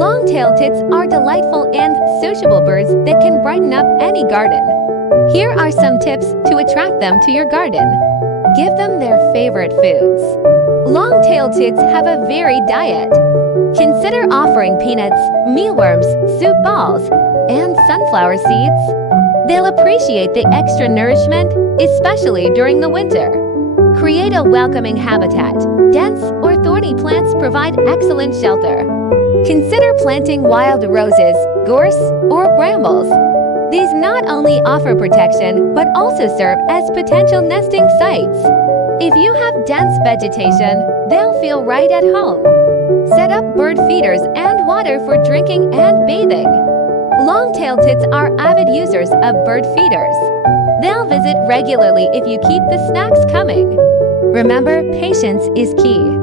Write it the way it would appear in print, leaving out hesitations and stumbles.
Long-tailed tits are delightful and sociable birds that can brighten up any garden. Here are some tips to attract them to your garden. Give them their favorite foods. Long-tailed tits have a varied diet. Consider offering peanuts, mealworms, soup balls, and sunflower seeds. They'll appreciate the extra nourishment, especially during the winter. Create a welcoming habitat. Dense or thorny plants provide excellent shelter. Consider planting wild roses, gorse, or brambles. These not only offer protection, but also serve as potential nesting sites. If you have dense vegetation, they'll feel right at home. Set up bird feeders and water for drinking and bathing. Long-tailed tits are avid users of bird feeders. They'll visit regularly if you keep the snacks coming. Remember, patience is key.